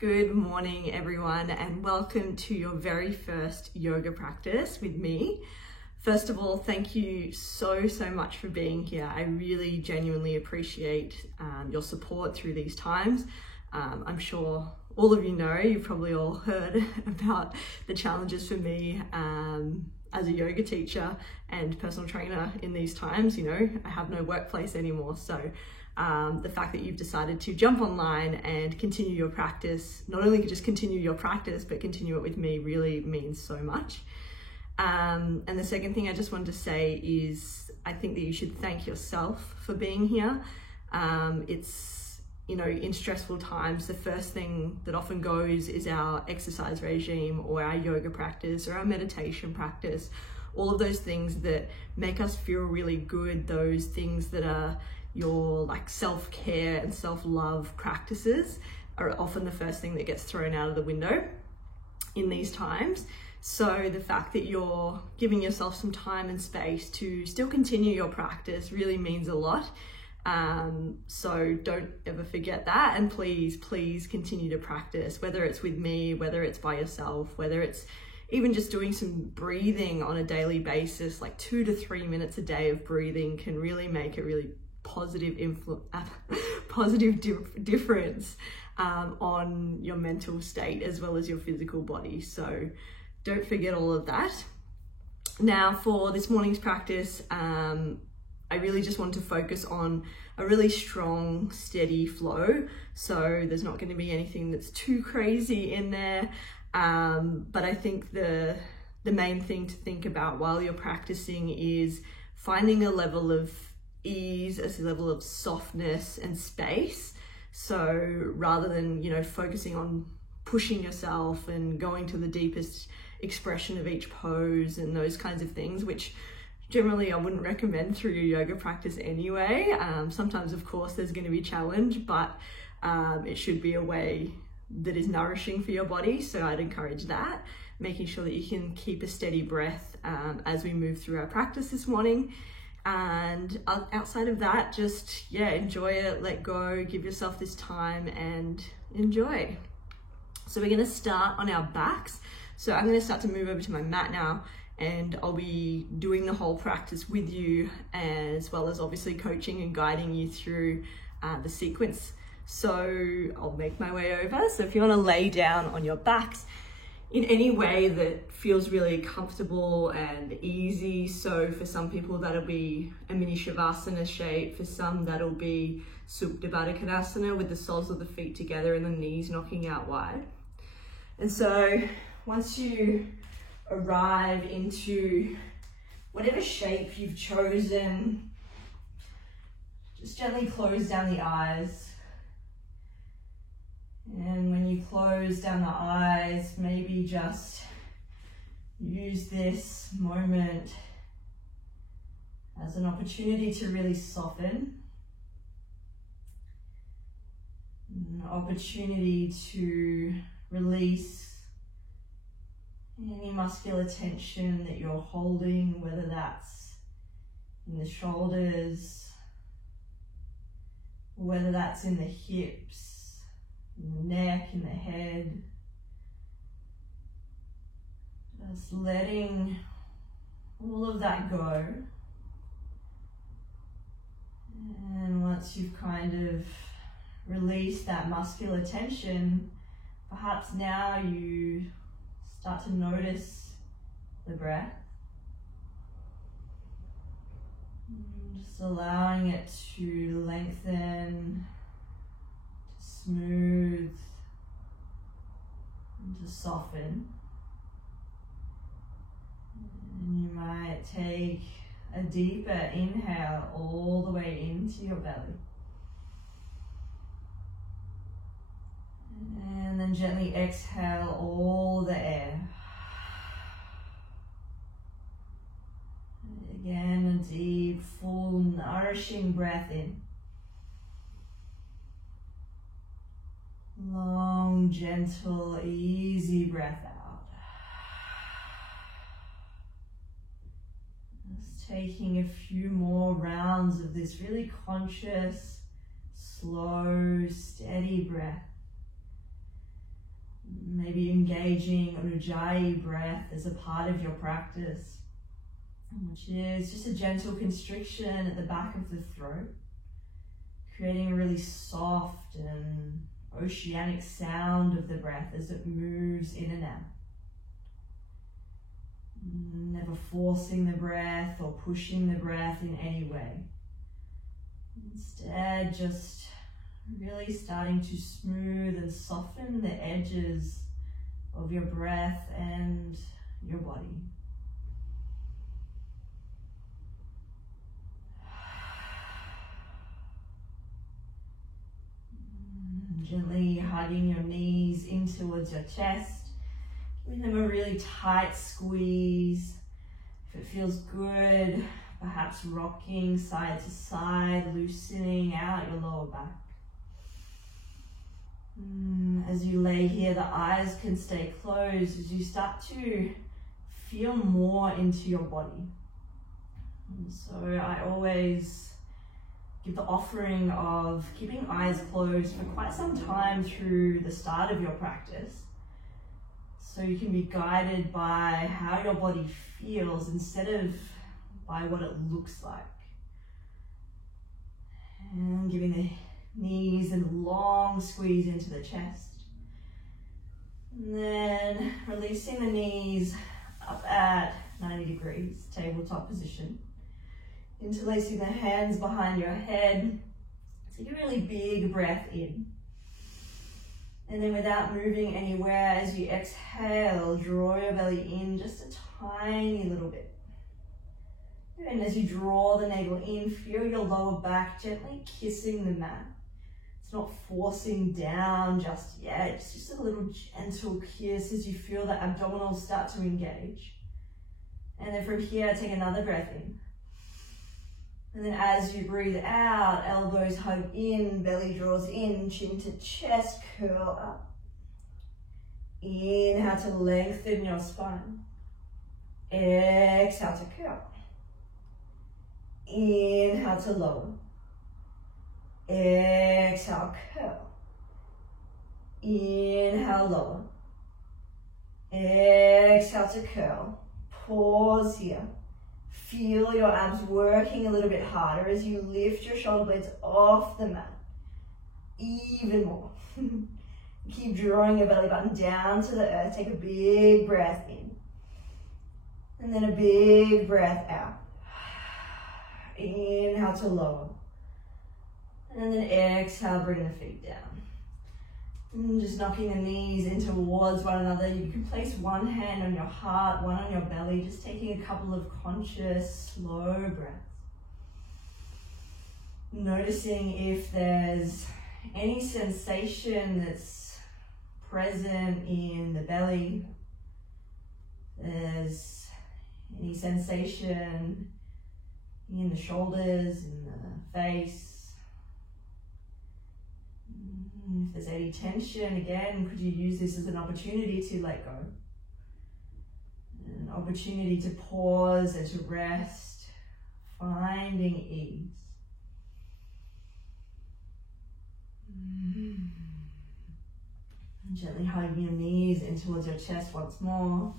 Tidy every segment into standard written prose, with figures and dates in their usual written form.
Good morning, everyone, and welcome to your very first yoga practice with me. First of all, thank you so much for being here. I really genuinely appreciate your support through these times. I'm sure all of you know, you've probably all heard about the challenges for me as a yoga teacher and personal trainer in these times. You know, I have no workplace anymore, so the fact that you've decided to jump online and continue your practice, not only just continue your practice, but continue it with me, really means so much. And the second thing I just wanted to say is I think that you should thank yourself for being here. It's, you know, in stressful times, the first thing that often goes is our exercise regime or our yoga practice or our meditation practice. All of those things that make us feel really good, those things that are your like self-care and self-love practices are often the first thing that gets thrown out of the window in these times. So the fact that you're giving yourself some time and space to still continue your practice really means a lot. So don't ever forget that, and please continue to practice, whether it's with me, whether it's by yourself, whether it's even just doing some breathing on a daily basis, like 2 to 3 minutes a day of breathing can really make a really positive difference on your mental state as well as your physical body. So don't forget all of that. Now for this morning's practice, I really just want to focus on a really strong, steady flow. So there's not going to be anything that's too crazy in there. But I think the main thing to think about while you're practicing is finding a level of ease, a level of softness and space. So rather than, you know, focusing on pushing yourself and going to the deepest expression of each pose and those kinds of things, which generally I wouldn't recommend through your yoga practice anyway. Sometimes, of course, there's going to be challenge, but it should be a way that is nourishing for your body. So I'd encourage that, making sure that you can keep a steady breath as we move through our practice this morning. And outside of that, just, yeah, enjoy it, let go, give yourself this time and enjoy. So we're going to start on our backs. So I'm going to start to move over to my mat now, and I'll be doing the whole practice with you, as well as obviously coaching and guiding you through the sequence. So I'll make my way over. So if you want to lay down on your backs in any way that feels really comfortable and easy. So for some people that'll be a mini Shavasana shape, for some that'll be Supta Baddha Konasana with the soles of the feet together and the knees knocking out wide. And so once you arrive into whatever shape you've chosen, just gently close down the eyes. And when you close down the eyes, maybe just use this moment as an opportunity to really soften, an opportunity to release any muscular tension that you're holding, whether that's in the shoulders, whether that's in the hips, in the neck, in the head. Just letting all of that go. And once you've kind of released that muscular tension, perhaps now you start to notice the breath. Just allowing it to lengthen, smooth, and to soften. And you might take a deeper inhale all the way into your belly. And then gently exhale all the air. And again, a deep, full, nourishing breath in. Long, gentle, easy breath out. Just taking a few more rounds of this really conscious, slow, steady breath. Maybe engaging Ujjayi breath as a part of your practice, which is just a gentle constriction at the back of the throat, creating a really soft and oceanic sound of the breath as it moves in and out. Never forcing the breath or pushing the breath in any way. Instead, just really starting to smooth and soften the edges of your breath and your body. Gently hugging your knees in towards your chest, giving them a really tight squeeze. If it feels good, perhaps rocking side to side, loosening out your lower back. As you lay here, the eyes can stay closed as you start to feel more into your body. And so I always give the offering of keeping eyes closed for quite some time through the start of your practice, so you can be guided by how your body feels instead of by what it looks like. And giving the knees a long squeeze into the chest. And then releasing the knees up at 90 degrees, tabletop position. Interlacing the hands behind your head. Take a really big breath in. And then without moving anywhere, as you exhale, draw your belly in just a tiny little bit. And as you draw the navel in, feel your lower back gently kissing the mat. It's not forcing down just yet. It's just a little gentle kiss as you feel the abdominals start to engage. And then from here, take another breath in. And then as you breathe out, elbows hug in, belly draws in, chin to chest, curl up. Inhale to lengthen your spine. Exhale to curl. Inhale to lower. Exhale, curl. Inhale, lower. Exhale to curl. Pause here. Feel your abs working a little bit harder as you lift your shoulder blades off the mat. Even more. Keep drawing your belly button down to the earth. Take a big breath in. And then a big breath out. Inhale to lower. And then exhale, bring the feet down. And just knocking the knees in towards one another. You can place one hand on your heart, one on your belly, just taking a couple of conscious, slow breaths. Noticing if there's any sensation that's present in the belly. There's any sensation in the shoulders, in the face. If there's any tension, again, could you use this as an opportunity to let go? An opportunity to pause and to rest, finding ease. And gently hugging your knees in towards your chest once more.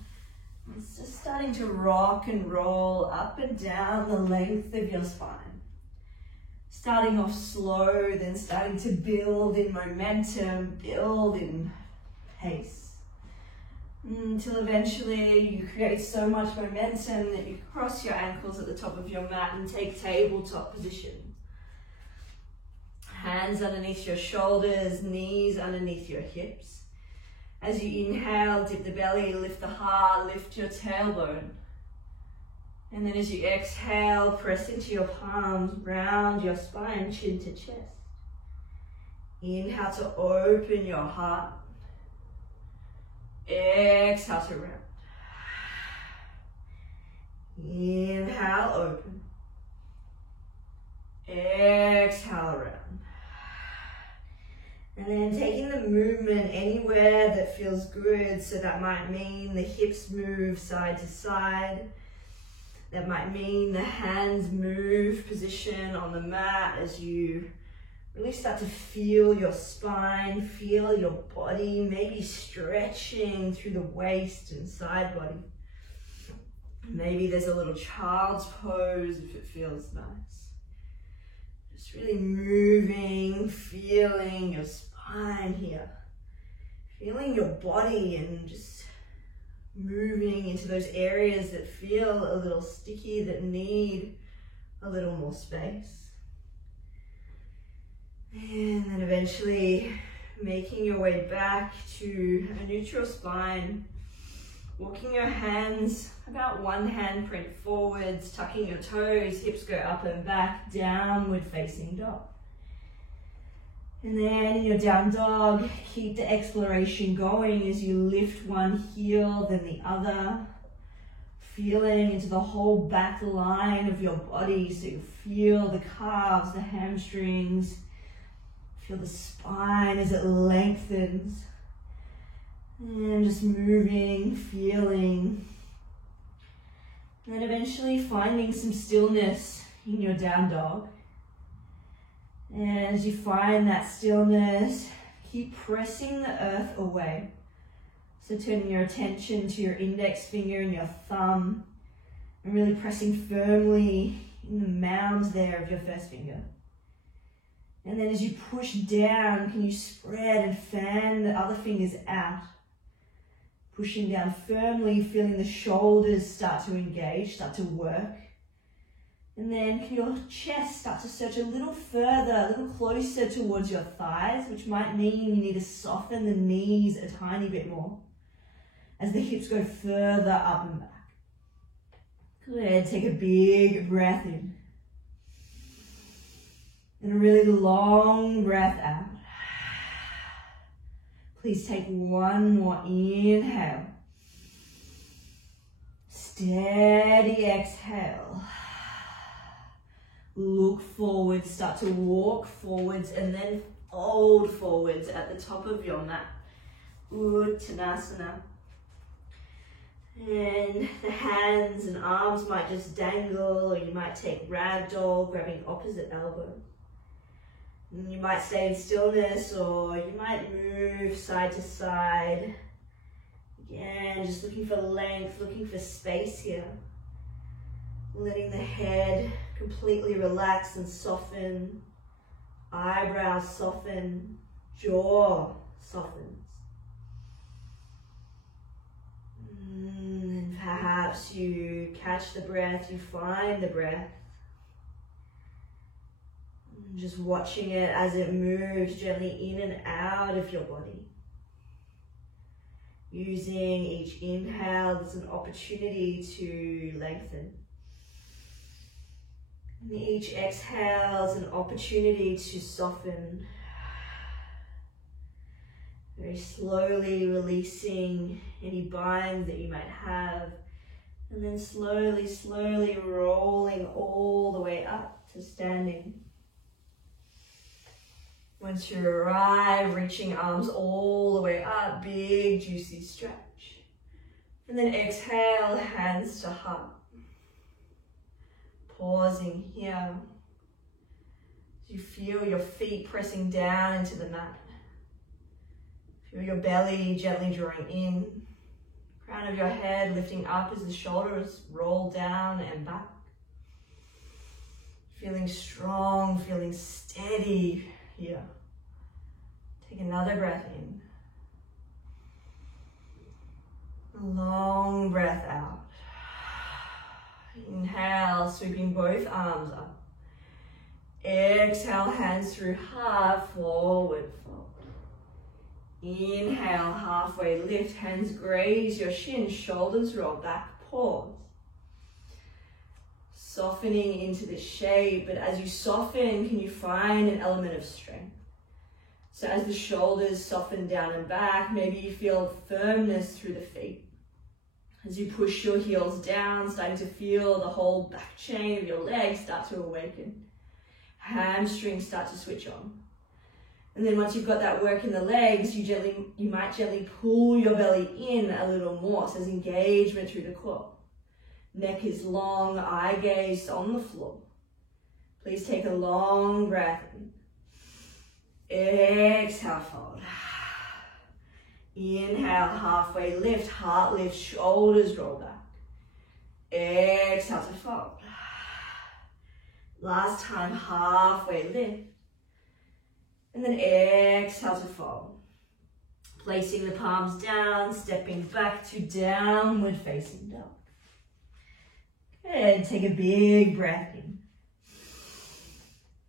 It's just starting to rock and roll up and down the length of your spine. Starting off slow, then starting to build in momentum, build in pace. Until eventually you create so much momentum that you cross your ankles at the top of your mat and take tabletop position. Hands underneath your shoulders, knees underneath your hips. As you inhale, dip the belly, lift the heart, lift your tailbone. And then as you exhale, press into your palms, round your spine, chin to chest. Inhale to open your heart. Exhale to round. Inhale, open. Exhale, round. And then taking the movement anywhere that feels good. So that might mean the hips move side to side. That might mean the hands move position on the mat as you Really start to feel your spine, feel your body, maybe stretching through the waist and side body. Maybe there's a little child's pose if it feels nice. Just really moving, feeling your spine here. Feeling your body and just moving into those areas that feel a little sticky, that need a little more space. And then eventually making your way back to a neutral spine, walking your hands about one handprint forwards, tucking your toes, hips go up and back, downward facing dog. And then in your down dog, keep the exploration going as you lift one heel, then the other, feeling into the whole back line of your body, so you feel the calves, the hamstrings, feel the spine as it lengthens. And just moving, feeling. And then eventually finding some stillness in your down dog. And as you find that stillness, keep pressing the earth away. So turning your attention to your index finger and your thumb, and really pressing firmly in the mound there of your first finger. And then as you push down, can you spread and fan the other fingers out? Pushing down firmly, feeling the shoulders start to engage, start to work. And then can your chest start to stretch a little further, a little closer towards your thighs, which might mean you need to soften the knees a tiny bit more as the hips go further up and back. Good, take a big breath in. And a really long breath out. Please take one more inhale. Steady exhale. Look forward, start to walk forwards and then fold forwards at the top of your mat. Uttanasana. And the hands and arms might just dangle, or you might take ragdoll, grabbing opposite elbow. And you might stay in stillness, or you might move side to side. Again, just looking for length, looking for space here. Letting the head completely relax and soften. Eyebrows soften. Jaw softens. And perhaps you catch the breath, you find the breath. Just watching it as it moves gently in and out of your body. Using each inhale as an opportunity to lengthen. And each exhale is an opportunity to soften. Very slowly releasing any binds that you might have. And then slowly, slowly rolling all the way up to standing. Once you arrive, reaching arms all the way up, big juicy stretch. And then exhale, hands to heart. Pausing here. You feel your feet pressing down into the mat. Feel your belly gently drawing in. Crown of your head lifting up as the shoulders roll down and back. Feeling strong, feeling steady here. Take another breath in. A long breath out. Inhale, sweeping both arms up. Exhale, hands through heart, forward fold. Inhale, halfway lift, hands graze your shins, shoulders roll back, pause. Softening into the shape, but as you soften, can you find an element of strength? So as the shoulders soften down and back, maybe you feel firmness through the feet. As you push your heels down, starting to feel the whole back chain of your legs start to awaken. Hamstrings start to switch on. And then once you've got that work in the legs, you might gently pull your belly in a little more. So there's engagement through the core. Neck is long, eye gaze on the floor. Please take a long breath in. Exhale, fold. Inhale, halfway lift, heart lift, shoulders roll back. Exhale to fold. Last time, halfway lift. And then exhale to fold. Placing the palms down, stepping back to downward facing dog. Good, take a big breath in.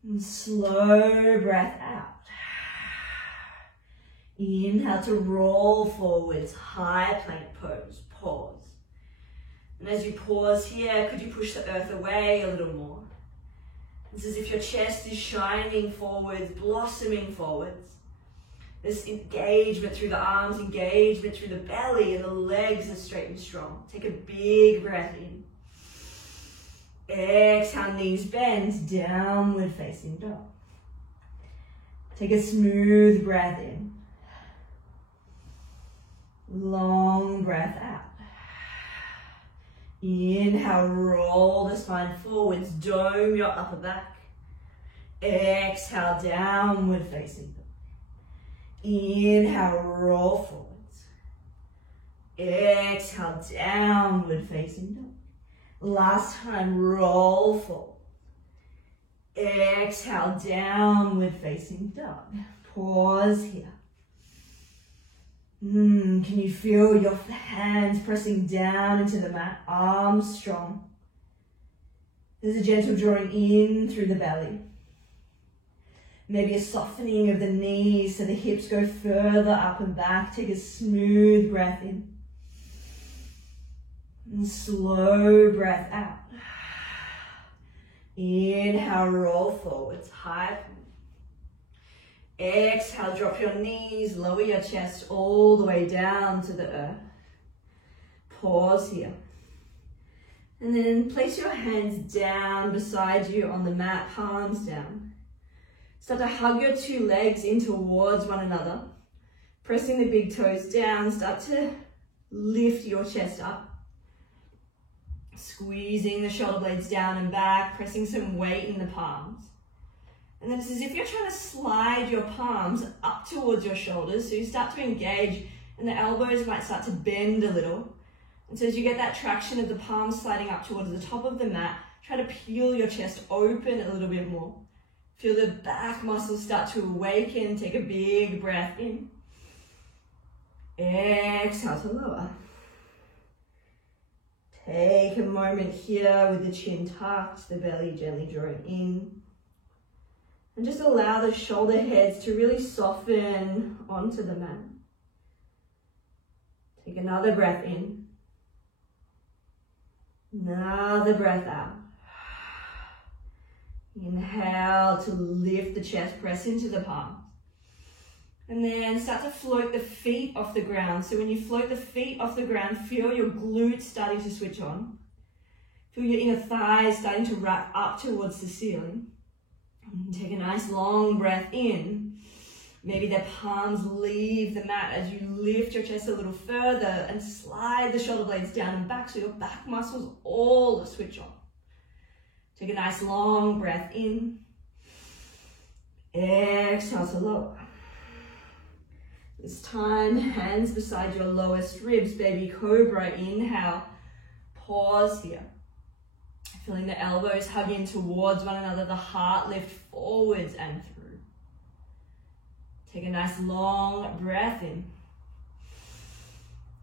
And slow breath out. Inhale to roll forwards, high plank pose, pause. And as you pause here, could you push the earth away a little more? It's as if your chest is shining forwards, blossoming forwards. This engagement through the arms, engagement through the belly, and the legs are straight and strong. Take a big breath in. Exhale, knees bend, downward facing dog. Take a smooth breath in. Long breath out. Inhale, roll the spine forwards, dome your upper back. Exhale, downward facing dog. Inhale, roll forwards. Exhale, downward facing dog. Last time, roll forward. Exhale, downward facing dog. Pause here. Can you feel your hands pressing down into the mat, arms strong? There's a gentle drawing in through the belly. Maybe a softening of the knees so the hips go further up and back. Take a smooth breath in. And slow breath out. Inhale, roll forwards, high. Exhale, drop your knees, lower your chest all the way down to the earth. Pause here. And then place your hands down beside you on the mat, palms down. Start to hug your two legs in towards one another. Pressing the big toes down, start to lift your chest up. Squeezing the shoulder blades down and back, pressing some weight in the palms. And then it's as if you're trying to slide your palms up towards your shoulders. So you start to engage and the elbows might start to bend a little. And so as you get that traction of the palms sliding up towards the top of the mat, try to peel your chest open a little bit more. Feel the back muscles start to awaken. Take a big breath in. Exhale to lower. Take a moment here with the chin tucked, the belly gently drawing in. And just allow the shoulder heads to really soften onto the mat. Take another breath in. Another breath out. Inhale to lift the chest, press into the palms. And then start to float the feet off the ground. So when you float the feet off the ground, feel your glutes starting to switch on. Feel your inner thighs starting to wrap up towards the ceiling. And take a nice long breath in. Maybe the palms leave the mat as you lift your chest a little further and slide the shoulder blades down and back so your back muscles all switch on. Take a nice long breath in. Exhale to lower. This time, hands beside your lowest ribs, baby cobra. Inhale, pause here. Feeling the elbows hug in towards one another, the heart lift forwards and through. Take a nice long breath in.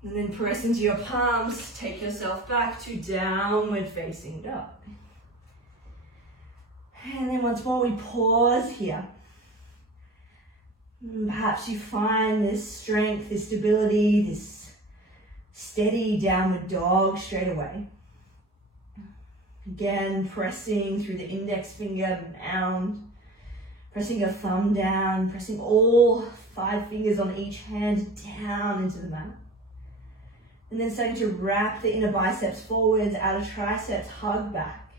And then press into your palms, take yourself back to downward facing dog. And then once more we pause here. And perhaps you find this strength, this stability, this steady downward dog straight away. Again, pressing through the index finger, mound, pressing your thumb down, pressing all 5 fingers on each hand down into the mat. And then starting to wrap the inner biceps forwards, outer triceps hug back.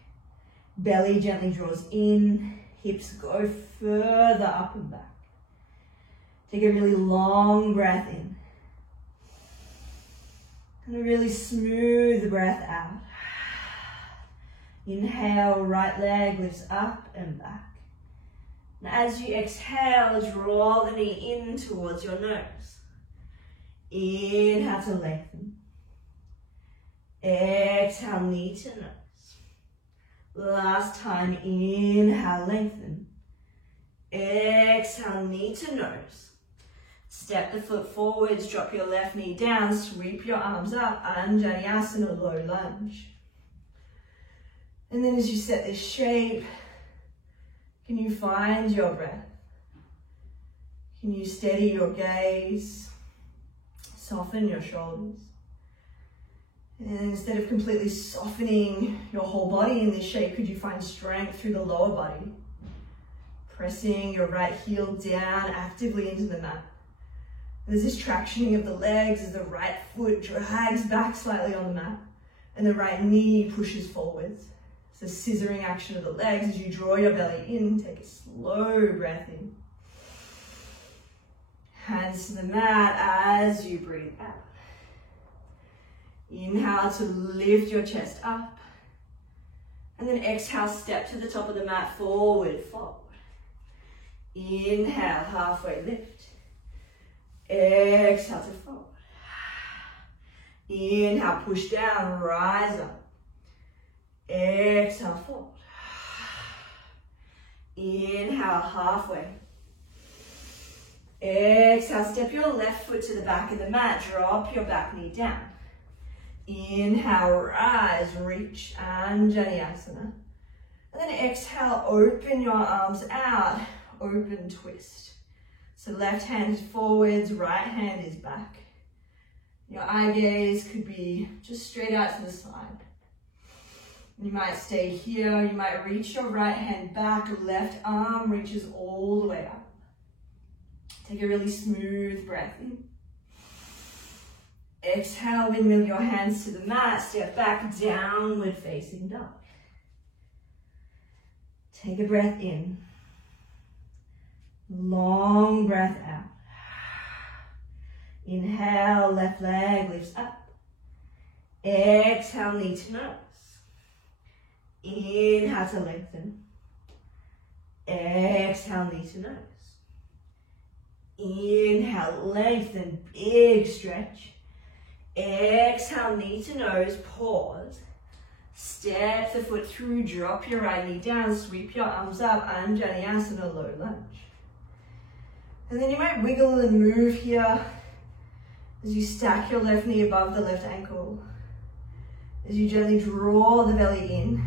Belly gently draws in, hips go further up and back. Take a really long breath in. And a really smooth breath out. Inhale, right leg lifts up and back. And as you exhale, draw the knee in towards your nose. Inhale to lengthen. Exhale, knee to nose. Last time, inhale, lengthen. Exhale, knee to nose. Step the foot forwards, drop your left knee down, sweep your arms up, Anjaneyasana, low lunge. And then as you set this shape, can you find your breath? Can you steady your gaze? Soften your shoulders. And instead of completely softening your whole body in this shape, could you find strength through the lower body? Pressing your right heel down actively into the mat. There's this tractioning of the legs as the right foot drags back slightly on the mat and the right knee pushes forwards. It's a scissoring action of the legs as you draw your belly in. Take a slow breath in. Hands to the mat as you breathe out. Inhale to lift your chest up. And then exhale, step to the top of the mat, forward fold. Inhale, halfway lift. Exhale to fold. Inhale, push down, rise up. Exhale, fold. Inhale, halfway. Exhale, step your left foot to the back of the mat, drop your back knee down. Inhale, rise, reach, Anjaneyasana. And then exhale, open your arms out, open twist. So left hand is forwards, right hand is back. Your eye gaze could be just straight out to the side. You might stay here, you might reach your right hand back, left arm reaches all the way up. Take a really smooth breath in. Exhale, windmill your hands to the mat, step back, downward facing dog. Take a breath in. Long breath out. Inhale, left leg lifts up. Exhale, knee to nose. Inhale to lengthen. Exhale, knee to nose. Inhale, lengthen, big stretch. Exhale, knee to nose, pause. Step the foot through, drop your right knee down, sweep your arms up, Anjaneyasana, low lunge. And then you might wiggle and move here as you stack your left knee above the left ankle. As you gently draw the belly in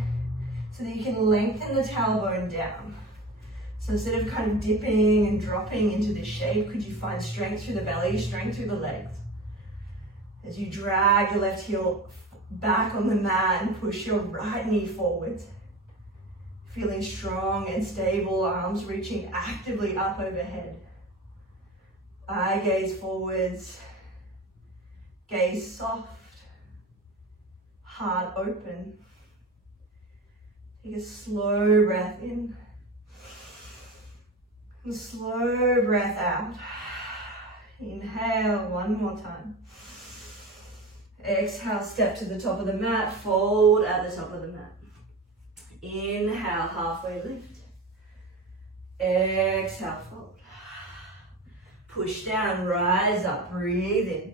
so that you can lengthen the tailbone down. So instead of kind of dipping and dropping into this shape, could you find strength through the belly, strength through the legs? As you drag the left heel back on the mat and push your right knee forward. Feeling strong and stable, arms reaching actively up overhead. Eye gaze forwards, gaze soft, heart open. Take a slow breath in and slow breath out. Inhale one more time. Exhale, step to the top of the mat, fold at the top of the mat. Inhale, halfway lift. Exhale, fold. Push down, rise up, breathe in.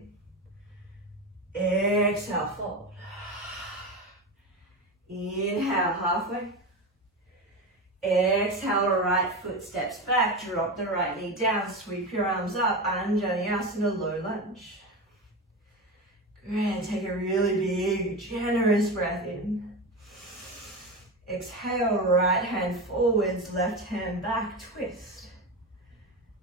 Exhale, fold. Inhale, halfway. Exhale, right foot steps back, drop the right knee down, sweep your arms up, Anjaneyasana, low lunge. Great, take a really big, generous breath in. Exhale, right hand forwards, left hand back, twist.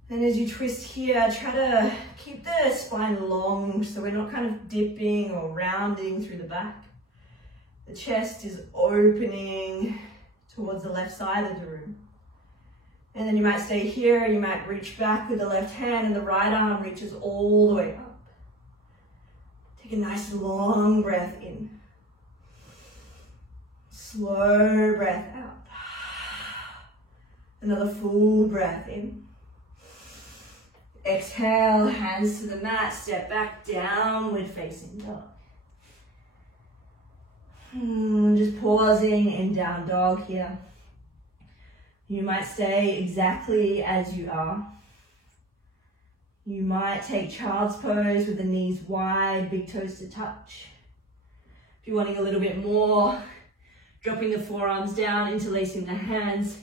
And as you twist here, try to keep the spine long so we're not kind of dipping or rounding through the back. The chest is opening towards the left side of the room. And then you might stay here, you might reach back with the left hand and the right arm reaches all the way up. Take a nice long breath in. Slow breath out. Another full breath in. Exhale, hands to the mat, step back, downward facing dog. Just pausing in down dog here. You might stay exactly as you are. You might take child's pose with the knees wide, big toes to touch. If you're wanting a little bit more, dropping the forearms down, interlacing the hands,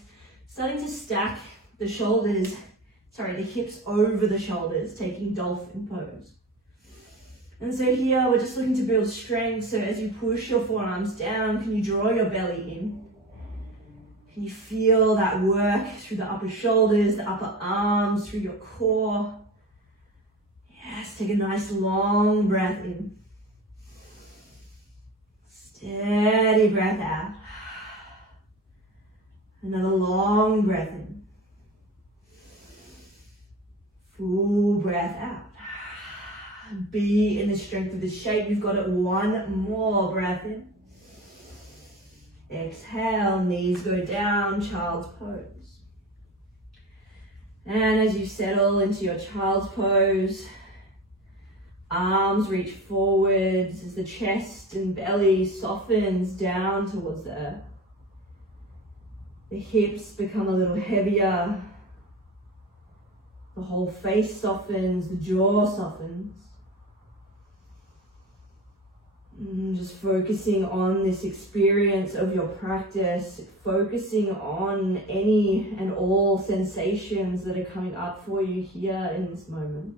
starting to stack the shoulders, the hips over the shoulders, taking dolphin pose. And so here we're just looking to build strength. So as you push your forearms down, can you draw your belly in? Can you feel that work through the upper shoulders, the upper arms, through your core? Yes, take a nice long breath in. Steady breath out. Another long breath in. Full breath out. Be in the strength of the shape. You've got it. One more breath in. Exhale, knees go down, child's pose. And as you settle into your child's pose, arms reach forwards as the chest and belly softens down towards the earth. The hips become a little heavier. The whole face softens, the jaw softens. Just focusing on this experience of your practice, focusing on any and all sensations that are coming up for you here in this moment.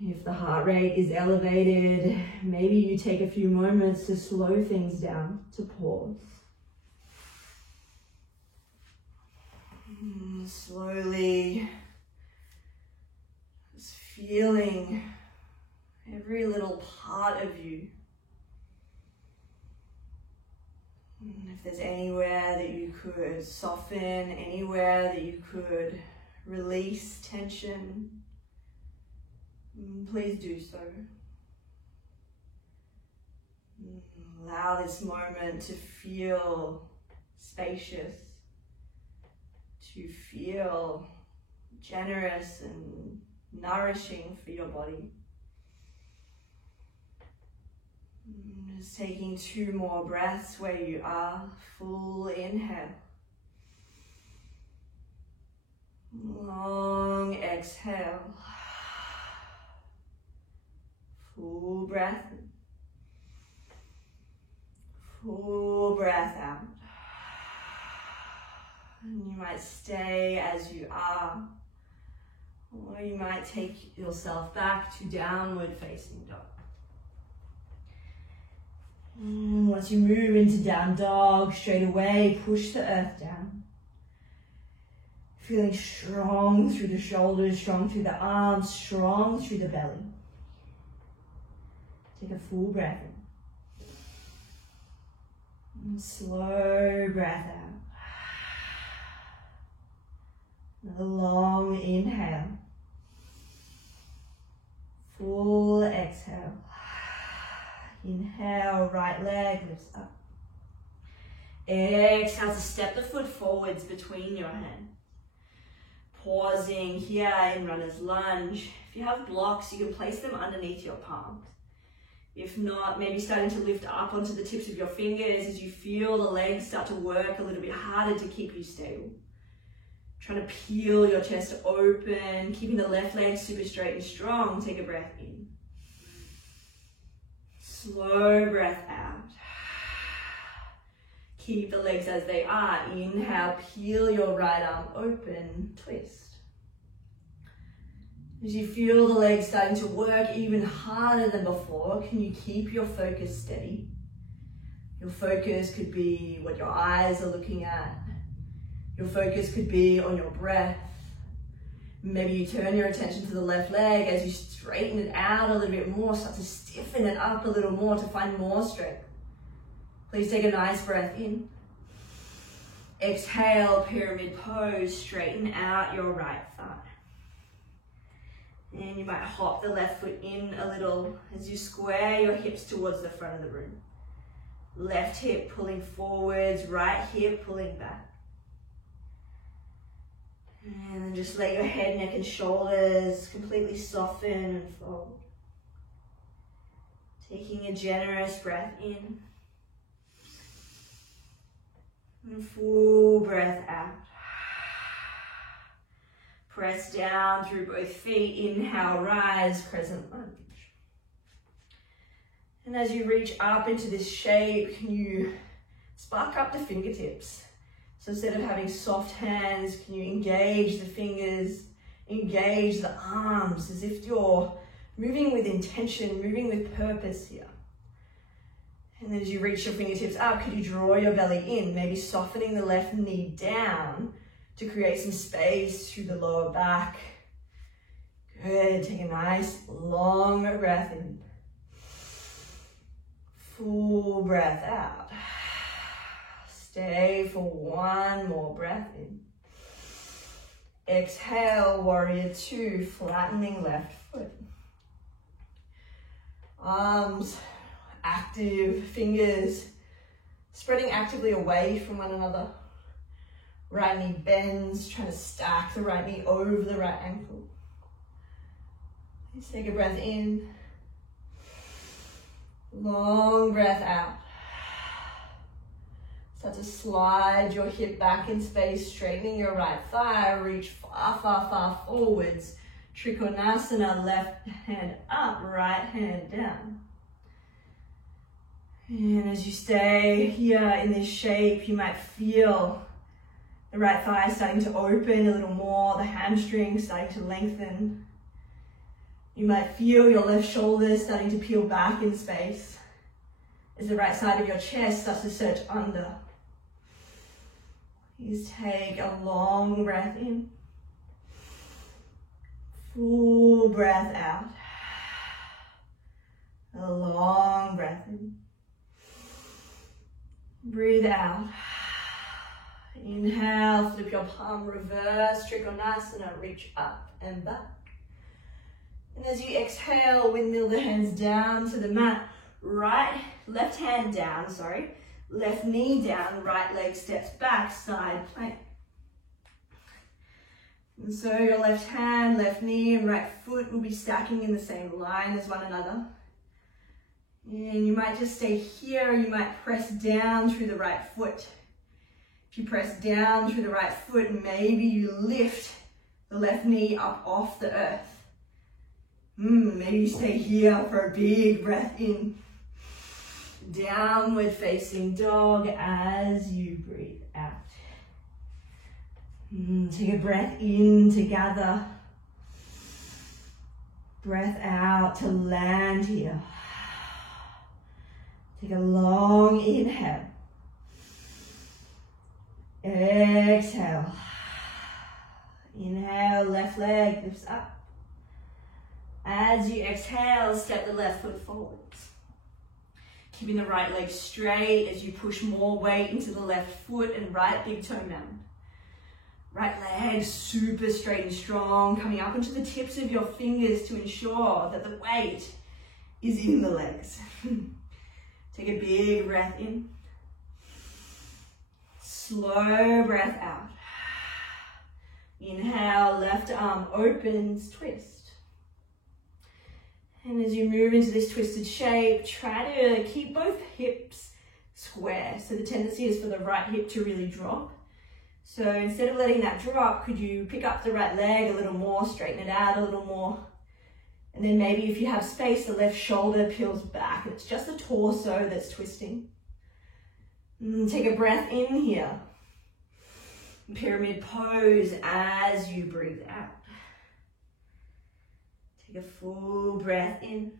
If the heart rate is elevated, maybe you take a few moments to slow things down, to pause. Slowly, just feeling every little part of you. If there's anywhere that you could soften, anywhere that you could release tension, please do so. Allow this moment to feel spacious, to feel generous and nourishing for your body. Just taking 2 more breaths where you are. Full inhale. Long exhale. Full breath in. Full breath out. And you might stay as you are, or you might take yourself back to downward facing dog. Once you move into down dog, straight away push the earth down. Feeling strong through the shoulders, strong through the arms, strong through the belly. Take a full breath in. And slow breath out. Another long inhale. Full exhale. Inhale, right leg lifts up. Exhale to step the foot forwards between your hands. Pausing here in runner's lunge. If you have blocks, you can place them underneath your palms. If not, maybe starting to lift up onto the tips of your fingers as you feel the legs start to work a little bit harder to keep you stable. Trying to peel your chest open, keeping the left leg super straight and strong. Take a breath in. Slow breath out. Keep the legs as they are. Inhale, peel your right arm open, twist. As you feel the legs starting to work even harder than before, can you keep your focus steady? Your focus could be what your eyes are looking at. Your focus could be on your breath. Maybe you turn your attention to the left leg as you straighten it out a little bit more, start to stiffen it up a little more to find more strength. Please take a nice breath in. Exhale, pyramid pose, straighten out your right thigh. And you might hop the left foot in a little as you square your hips towards the front of the room. Left hip pulling forwards, right hip pulling back. And then just let your head, neck and shoulders completely soften and fold. Taking a generous breath in. And full breath out. Press down through both feet. Inhale, rise, crescent lunge. And as you reach up into this shape, can you spark up the fingertips? So instead of having soft hands, can you engage the fingers, engage the arms as if you're moving with intention, moving with purpose here. And as you reach your fingertips up, could you draw your belly in, maybe softening the left knee down to create some space through the lower back. Good, take a nice long breath in. Full breath out. Stay for one more breath in. Exhale, warrior two, flattening left foot. Arms active, fingers spreading actively away from one another. Right knee bends, trying to stack the right knee over the right ankle. Let's take a breath in. Long breath out. Start to slide your hip back in space, straightening your right thigh. Reach far, far, far forwards. Trikonasana, left hand up, right hand down. And as you stay here in this shape, you might feel the right thigh starting to open a little more, the hamstring starting to lengthen. You might feel your left shoulder starting to peel back in space as the right side of your chest starts to search under. Please take a long breath in. Full breath out. A long breath in. Breathe out. Inhale, flip your palm, reverse Trikonasana, reach up and back. And as you exhale, windmill the hands down to the mat. Left hand down, left knee down, right leg steps back, side plank. And so your left hand, left knee, and right foot will be stacking in the same line as one another. And you might just stay here, you might press down through the right foot. If you press down through the right foot, maybe you lift the left knee up off the earth. Maybe you stay here for a big breath in. Downward facing dog as you breathe out. Take a breath in to gather. Breath out to land here. Take a long inhale. Exhale. Inhale, left leg lifts up. As you exhale, step the left foot forwards. Keeping the right leg straight as you push more weight into the left foot and right big toe mound. Right leg super straight and strong, coming up into the tips of your fingers to ensure that the weight is in the legs. Take a big breath in. Slow breath out. Inhale, left arm opens, twist. And as you move into this twisted shape, try to keep both hips square. So the tendency is for the right hip to really drop. So instead of letting that drop, could you pick up the right leg a little more, straighten it out a little more. And then maybe if you have space, the left shoulder peels back. It's just the torso that's twisting. Take a breath in here. Pyramid pose as you breathe out. Take a full breath in.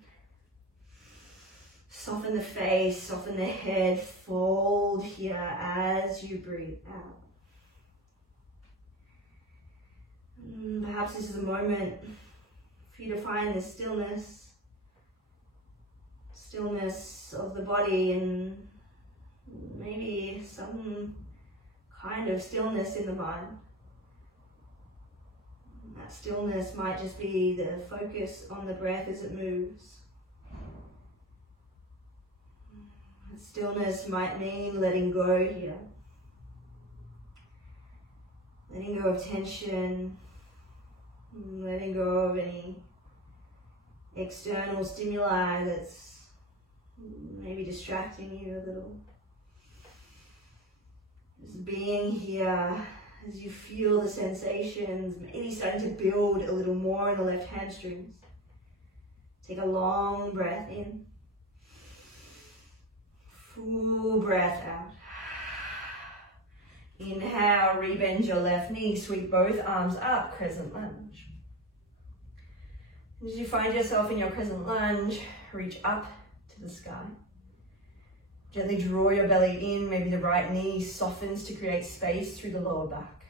Soften the face, soften the head, fold here as you breathe out. Perhaps this is a moment for you to find the stillness of the body and maybe some kind of stillness in the mind. That stillness might just be the focus on the breath as it moves. That stillness might mean letting go here. Letting go of tension, letting go of any external stimuli that's maybe distracting you a little. Just being here as you feel the sensations, maybe starting to build a little more in the left hamstrings. Take a long breath in. Full breath out. Inhale, rebend your left knee, sweep both arms up, crescent lunge. As you find yourself in your crescent lunge, reach up to the sky. Gently draw your belly in, maybe the right knee softens to create space through the lower back.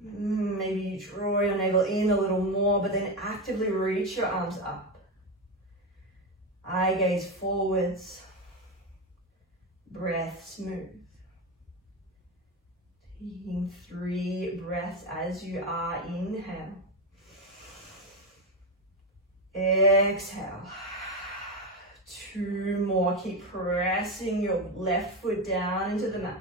Maybe you draw your navel in a little more, but then actively reach your arms up. Eye gaze forwards, breath smooth. Taking 3 breaths as you are, inhale. Exhale. 2 more, keep pressing your left foot down into the mat.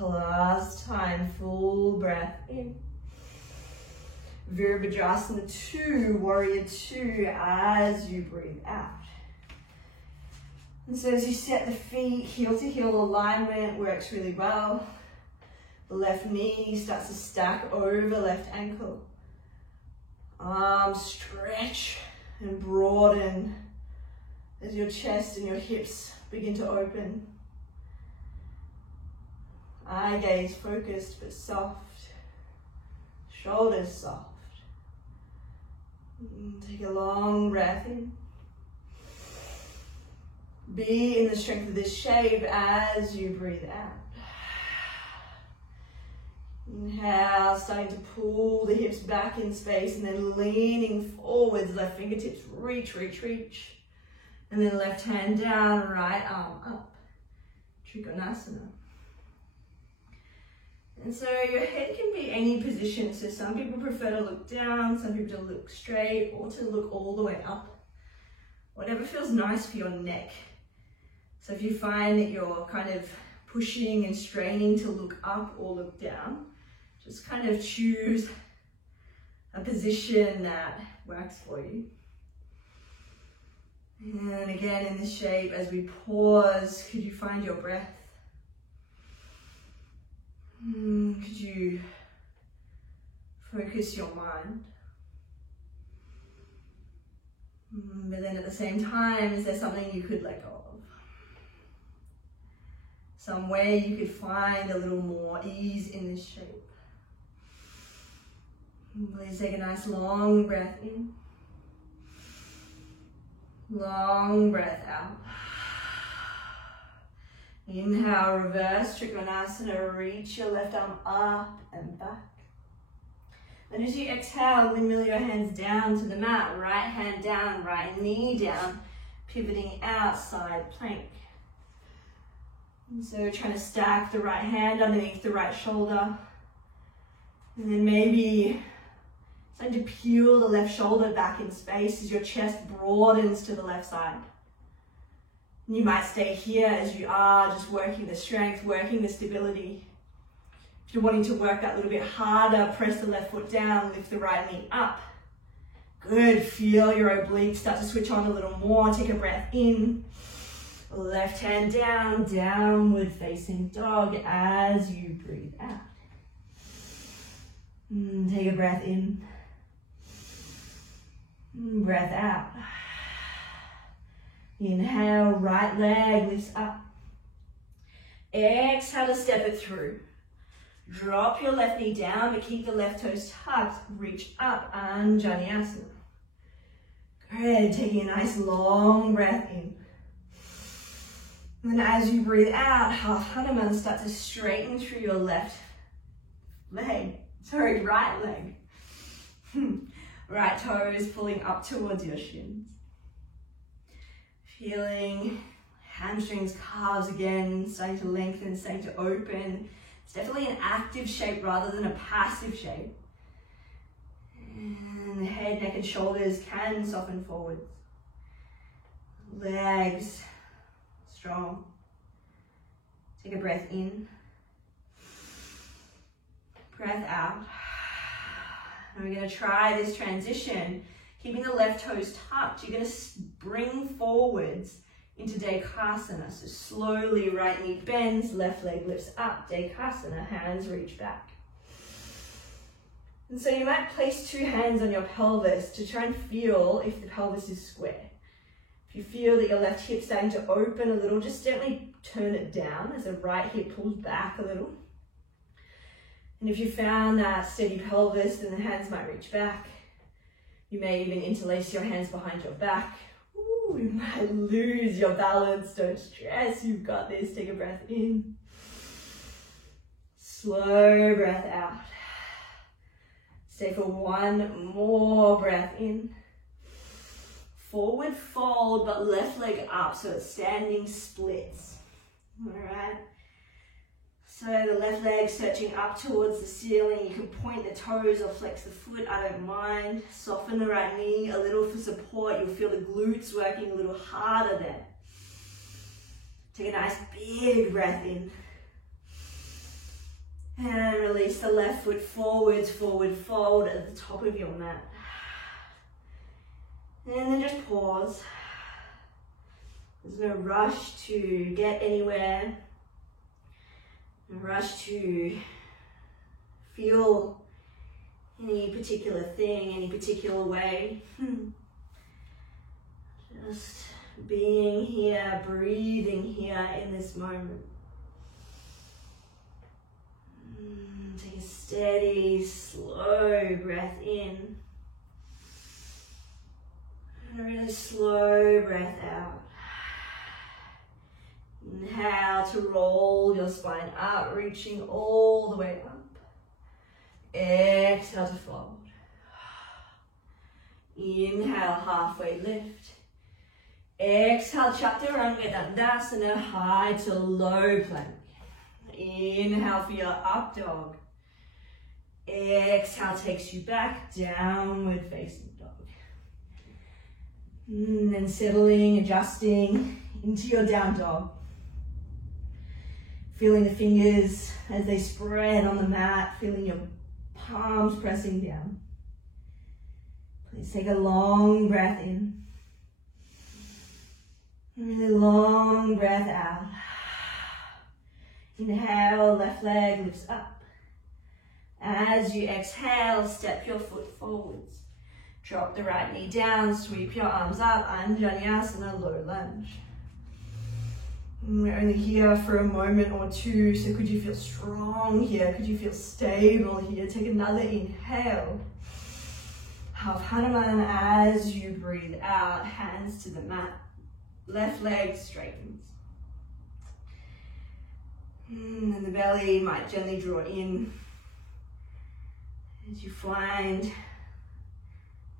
Last time, full breath in. Virabhadrasana 2, Warrior 2, as you breathe out. And so as you set the feet, heel to heel alignment works really well. The left knee starts to stack over left ankle. Arms stretch and broaden as your chest and your hips begin to open. Eye gaze focused but soft. Shoulders soft. Take a long breath in. Be in the strength of this shape as you breathe out. Inhale, starting to pull the hips back in space and then leaning forwards, left fingertips reach, reach, reach. And then left hand down, right arm up. Trikonasana. And so your head can be any position. So some people prefer to look down, some people to look straight, or to look all the way up. Whatever feels nice for your neck. So if you find that you're kind of pushing and straining to look up or look down, just kind of choose a position that works for you. And again, in this shape, as we pause, could you find your breath? Could you focus your mind? But then at the same time, is there something you could let go of? Some way you could find a little more ease in this shape. Please take a nice long breath in. Long breath out. Inhale, reverse Trikonasana, reach your left arm up and back. And as you exhale, windmill your hands down to the mat, right hand down, right knee down, pivoting outside plank. And so trying to stack the right hand underneath the right shoulder. And then maybe starting to peel the left shoulder back in space as your chest broadens to the left side. And you might stay here as you are, just working the strength, working the stability. If you're wanting to work that little bit harder, press the left foot down, lift the right knee up. Good, feel your obliques start to switch on a little more. Take a breath in. Left hand down, downward facing dog as you breathe out. Take a breath in. Breath out. Inhale, right leg lifts up. Exhale to step it through. Drop your left knee down, but keep the left toes tucked. Reach up, Anjaneyasana. Good, taking a nice long breath in. And then as you breathe out, half Hanuman, start to straighten through your right leg. Right toes pulling up towards your shins. Feeling hamstrings, calves again, starting to lengthen, starting to open. It's definitely an active shape rather than a passive shape. And the head, neck and shoulders can soften forwards. Legs strong. Take a breath in. Breath out. And we're going to try this transition, keeping the left toes tucked. You're going to bring forwards, into Dekasana. So slowly right knee bends, left leg lifts up, Dekasana, hands reach back. And so you might place two hands on your pelvis to try and feel if the pelvis is square. If you feel that your left hip's starting to open a little, just gently turn it down as the right hip pulls back a little. And if you found that steady pelvis, then the hands might reach back. You may even interlace your hands behind your back. Ooh, you might lose your balance. Don't stress, you've got this. Take a breath in. Slow breath out. Stay for one more breath in. Forward fold, but left leg up, so it's standing splits. All right. So the left leg searching up towards the ceiling. You can point the toes or flex the foot, I don't mind. Soften the right knee a little for support. You'll feel the glutes working a little harder there. Take a nice big breath in. And release the left foot forwards, forward fold at the top of your mat. And then just pause. There's no rush to get anywhere. No rush to feel any particular thing, any particular way. Just being here, breathing here in this moment. Take a steady, slow breath in. And a really slow breath out. Inhale to roll your spine up, reaching all the way up. Exhale to fold. Inhale, halfway lift. Exhale, Chaturanga Dandasana, high to low plank. Inhale for your up dog. Exhale takes you back, downward facing dog. And then settling, adjusting into your down dog. Feeling the fingers as they spread on the mat, feeling your palms pressing down. Please take a long breath in. A really long breath out. Inhale, left leg lifts up. As you exhale, step your foot forwards. Drop the right knee down, sweep your arms up, Anjaneyasana, low lunge. We're only here for a moment or two, so could you feel strong here? Could you feel stable here? Take another inhale. Half Hanuman as you breathe out, hands to the mat. Left leg straightens. And the belly might gently draw in as you find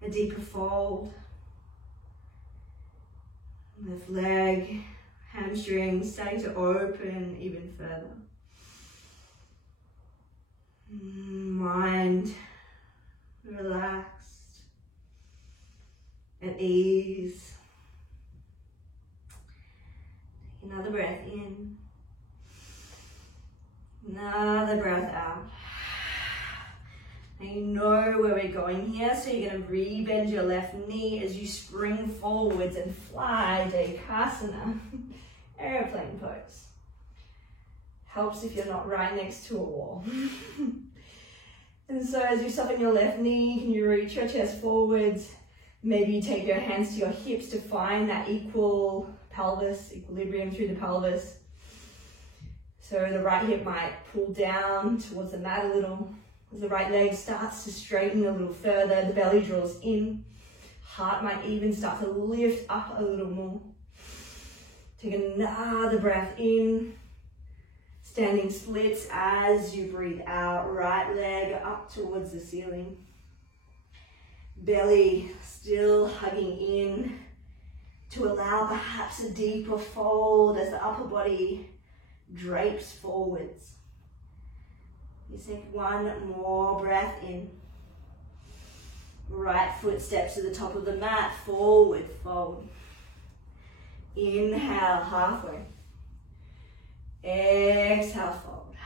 a deeper fold. Left leg, hamstrings starting to open even further. Mind relaxed, at ease. Take another breath in. Another breath out. Now you know where we're going here, so you're going to re-bend your left knee as you spring forwards and fly Dekasana, airplane pose. Helps if you're not right next to a wall. And so as you soften your left knee, can you reach your chest forwards? Maybe you take your hands to your hips to find that equal pelvis, equilibrium through the pelvis. So the right hip might pull down towards the mat a little. As the right leg starts to straighten a little further, the belly draws in. Heart might even start to lift up a little more. Take another breath in. Standing splits as you breathe out. Right leg up towards the ceiling. Belly still hugging in to allow perhaps a deeper fold as the upper body drapes forwards. You take one more breath in. Right foot steps to the top of the mat, forward fold. Inhale, halfway. Exhale, fold.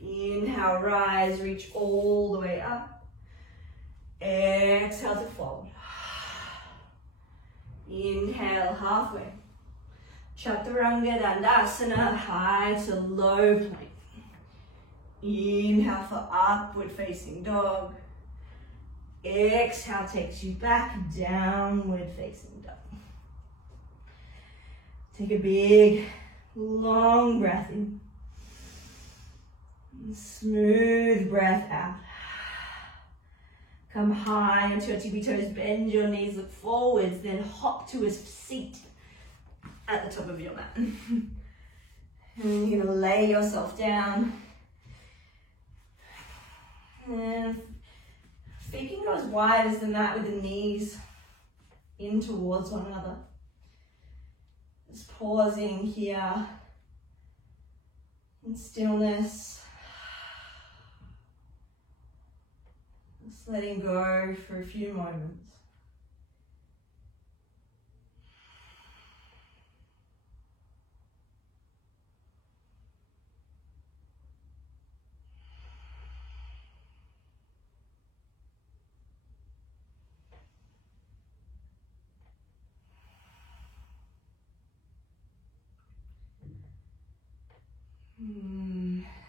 Inhale, rise, reach all the way up. Exhale to fold. Inhale, halfway. Chaturanga Dandasana, high to low plank. Inhale for upward facing dog. Exhale takes you back, downward facing dog. Take a big, long breath in. Smooth breath out. Come high onto your tippy toes, bend your knees, look forwards, then hop to a seat at the top of your mat. And then you're gonna lay yourself down. And feet can go as wide as the mat with the knees in towards one another. Just pausing here in stillness. Just letting go for a few moments.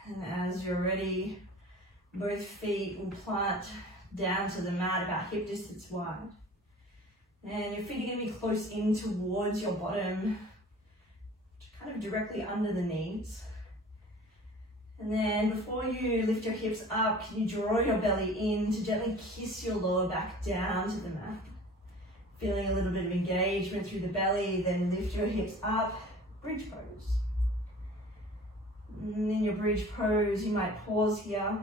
And as you're ready, both feet will plant down to the mat about hip distance wide. And your feet are going to be close in towards your bottom, kind of directly under the knees. And then before you lift your hips up, can you draw your belly in to gently kiss your lower back down to the mat? Feeling a little bit of engagement through the belly, then lift your hips up, bridge pose. And in your bridge pose, you might pause here,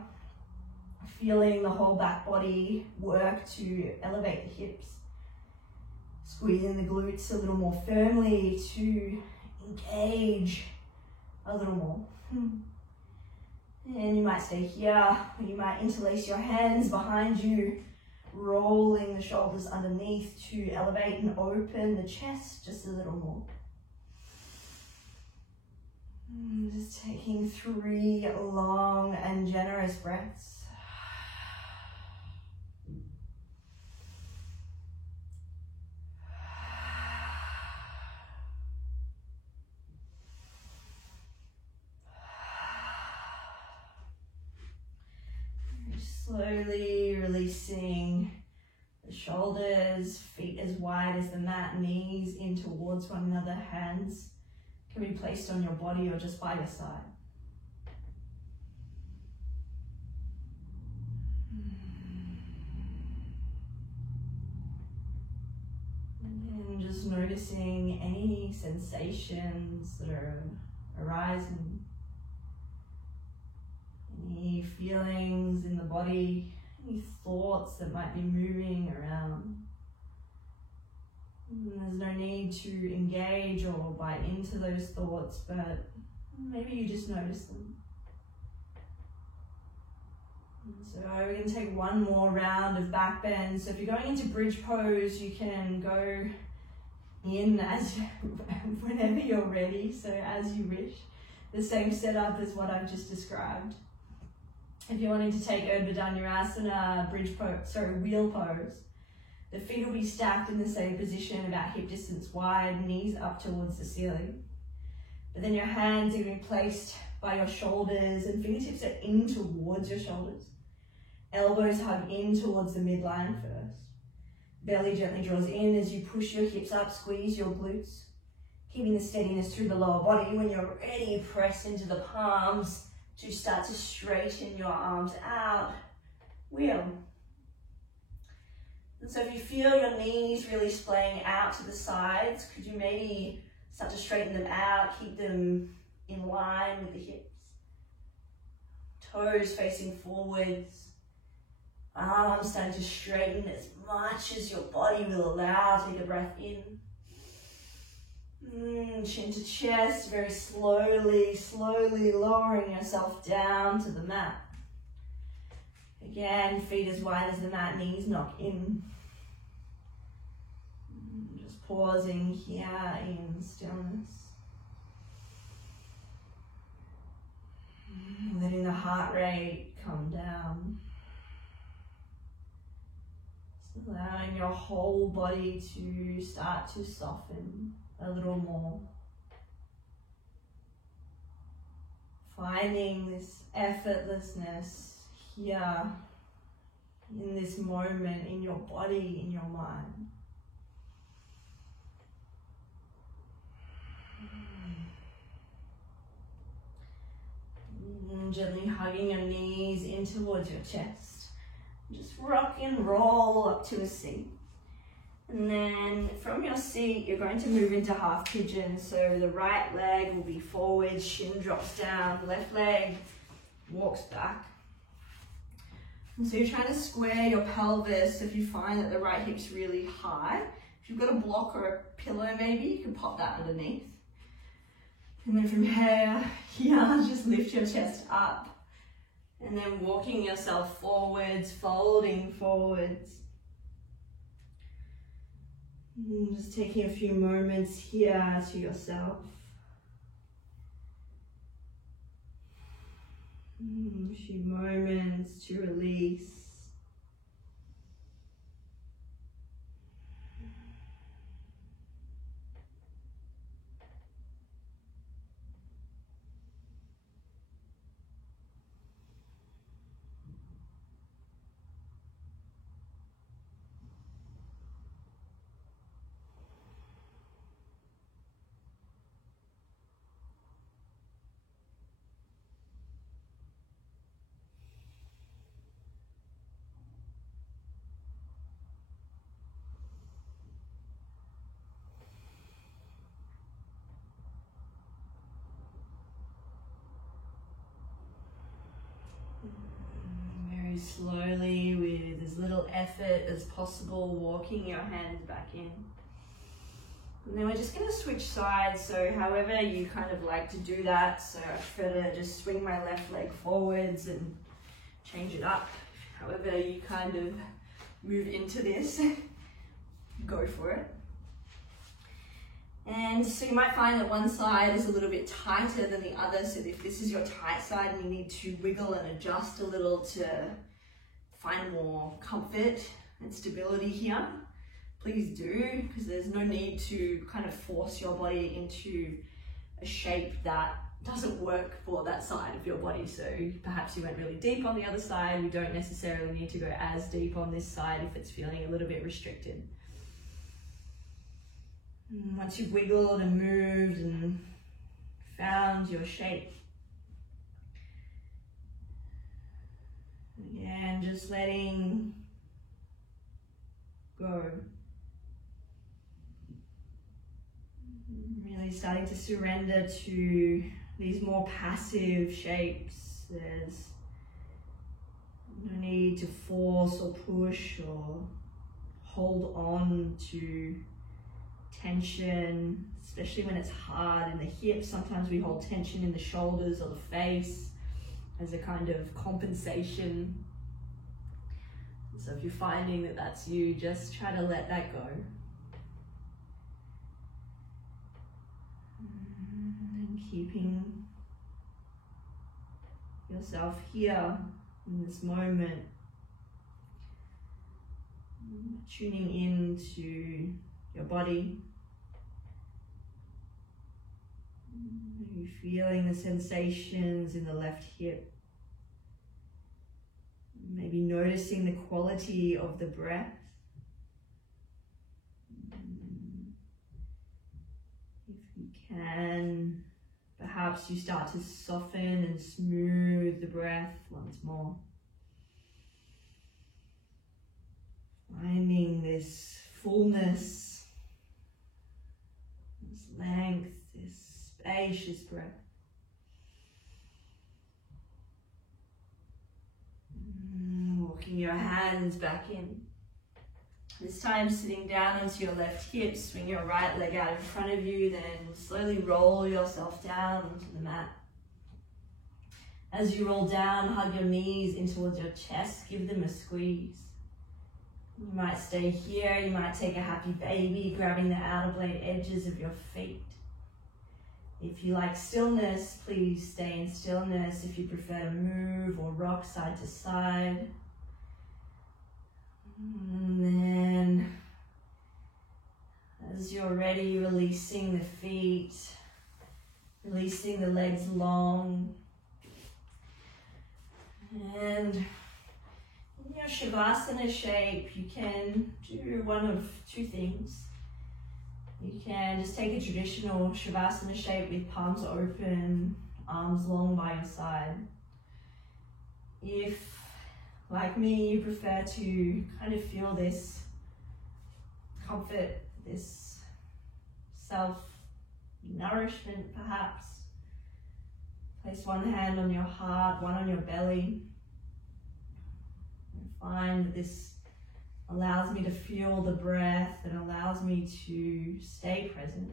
feeling the whole back body work to elevate the hips. Squeezing the glutes a little more firmly to engage a little more. And you might stay here, or you might interlace your hands behind you, rolling the shoulders underneath to elevate and open the chest just a little more. Just taking 3 long and generous breaths. Slowly releasing the shoulders, feet as wide as the mat, knees in towards one another, hands can be placed on your body or just by your side. And just noticing any sensations that are arising, any feelings in the body, any thoughts that might be moving around. There's no need to engage or bite into those thoughts, but maybe you just notice them. So we're going to take one more round of back bend. So if you're going into bridge pose, you can go in as whenever you're ready, so as you wish. The same setup as what I've just described. If you're wanting to take Urdhva Dhanurasana, wheel pose, the feet will be stacked in the same position, about hip distance wide, knees up towards the ceiling. But then your hands are going to be placed by your shoulders and fingertips are in towards your shoulders. Elbows hug in towards the midline first. Belly gently draws in as you push your hips up, squeeze your glutes. Keeping the steadiness through the lower body. When you're ready, press into the palms to start to straighten your arms out. Wheel. And so if you feel your knees really splaying out to the sides, could you maybe start to straighten them out, keep them in line with the hips. Toes facing forwards, arms starting to straighten as much as your body will allow. Take a breath in. Chin to chest, very slowly lowering yourself down to the mat. Again, feet as wide as the mat, knees knock in. Just pausing here in stillness. Letting the heart rate come down. Just allowing your whole body to start to soften a little more. Finding this effortlessness here in this moment, in your body, in your mind. And gently hugging your knees in towards your chest. Just rock and roll up to a seat. And then from your seat, you're going to move into half pigeon. So the right leg will be forward, shin drops down, left leg walks back. And so you're trying to square your pelvis. If you find that the right hip's really high, if you've got a block or a pillow maybe, you can pop that underneath. And then from here, just lift your chest up. And then walking yourself forwards, folding forwards. And just taking a few moments here to yourself. A few moments to release. Very slowly, with as little effort as possible, walking your hands back in. And then we're just going to switch sides, so however you kind of like to do that. So I prefer to just swing my left leg forwards and change it up. However you kind of move into this, go for it. And so you might find that one side is a little bit tighter than the other. So if this is your tight side and you need to wiggle and adjust a little to find more comfort and stability here, please do, because there's no need to kind of force your body into a shape that doesn't work for that side of your body. So perhaps you went really deep on the other side. You don't necessarily need to go as deep on this side if it's feeling a little bit restricted. Once you've wiggled and moved and found your shape, again, just letting go. Really starting to surrender to these more passive shapes. There's no need to force or push or hold on to tension, especially when it's hard in the hips. Sometimes we hold tension in the shoulders or the face as a kind of compensation. So if you're finding that that's you, just try to let that go. And keeping yourself here in this moment, tuning into your body. Maybe feeling the sensations in the left hip. Maybe noticing the quality of the breath. If you can, perhaps you start to soften and smooth the breath once more. Finding this fullness, this length, this spacious breath. Walking your hands back in. This time sitting down onto your left hip, swing your right leg out in front of you, then slowly roll yourself down onto the mat. As you roll down, hug your knees in towards your chest, give them a squeeze. You might stay here, you might take a happy baby, grabbing the outer blade edges of your feet. If you like stillness, please stay in stillness. If you prefer to move or rock side to side. And then, as you're ready, releasing the feet, releasing the legs long, And in your Shavasana shape, you can do one of two things. You can just take a traditional Shavasana shape with palms open, arms long by your side. If, like me, you prefer to kind of feel this comfort, this self-nourishment perhaps, place one hand on your heart, one on your belly. And find that this allows me to feel the breath and allows me to stay present.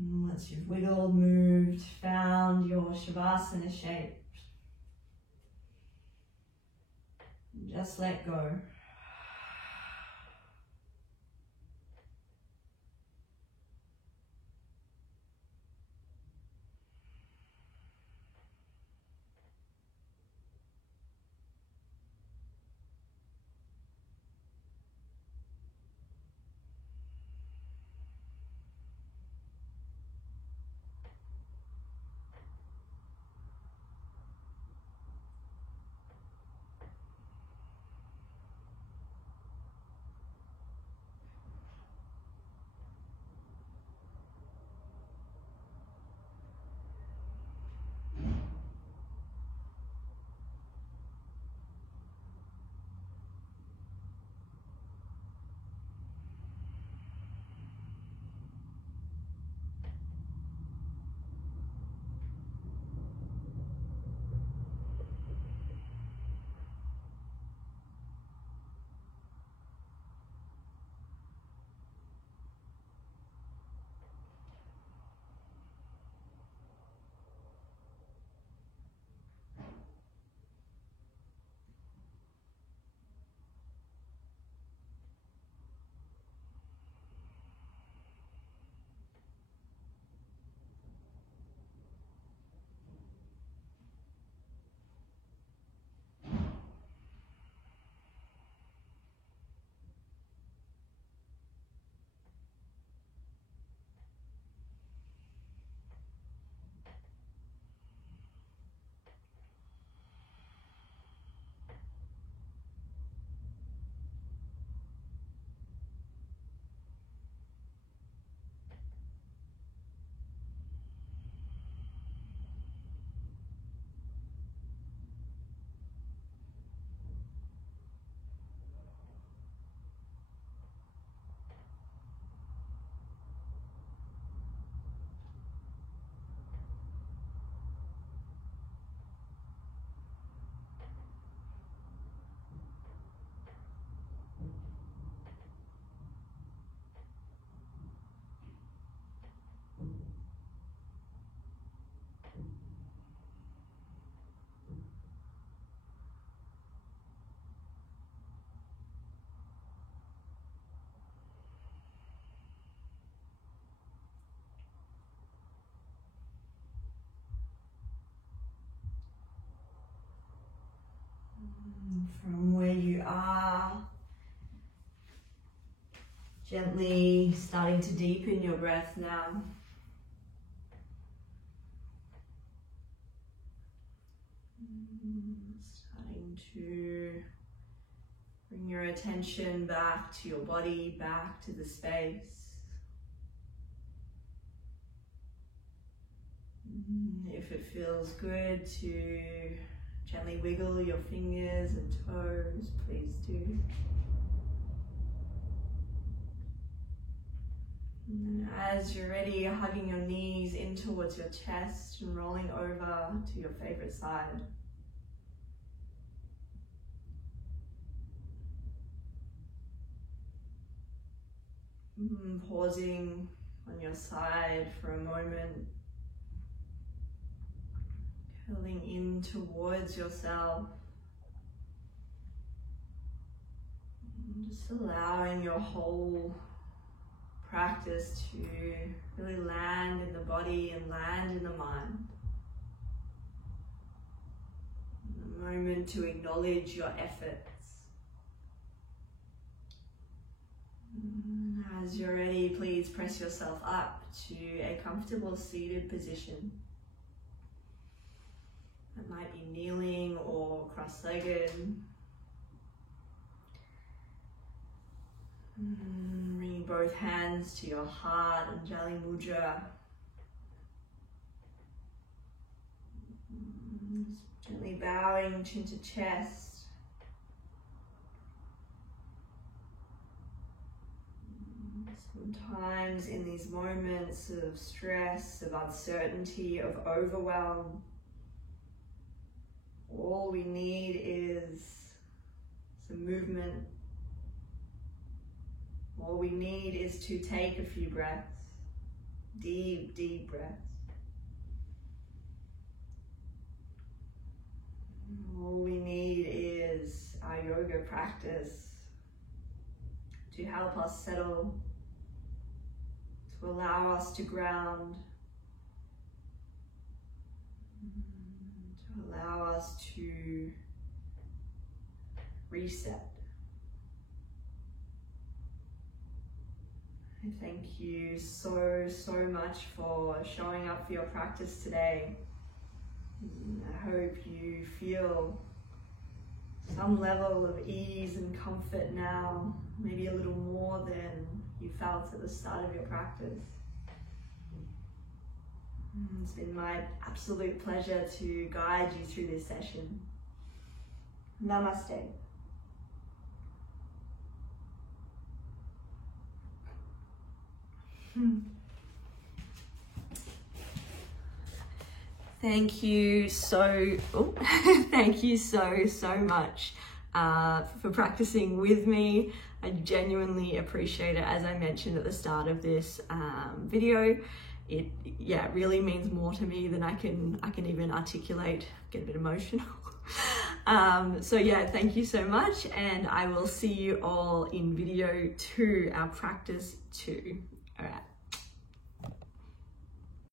Once you've wiggled, moved, found your Shavasana shape, just let go. From where you are, gently starting to deepen your breath now. Starting to bring your attention back to your body, back to the space. If it feels good to gently wiggle your fingers and toes, please do. And as you're ready, you're hugging your knees in towards your chest and rolling over to your favorite side. Pausing on your side for a moment. Curling in towards yourself. And just allowing your whole practice to really land in the body and land in the mind. A moment to acknowledge your efforts. As you're ready, please press yourself up to a comfortable seated position. might be kneeling or cross-legged. Bringing both hands to your heart, Anjali Mudra. Gently bowing chin to chest. Sometimes in these moments of stress, of uncertainty, of overwhelm, all we need is some movement. All we need is to take a few breaths, deep, deep breaths. All we need is our yoga practice to help us settle, to allow us to ground, to allow us to reset. I thank you so much for showing up for your practice today. I hope you feel some level of ease and comfort now, maybe a little more than you felt at the start of your practice. It's been my absolute pleasure to guide you through this session. Namaste. Thank you thank you so much for practicing with me. I genuinely appreciate it. As I mentioned at the start of this video, it really means more to me than I can even articulate. Get a bit emotional. So yeah, thank you so much, and I will see you all in video 2, our practice 2. All right.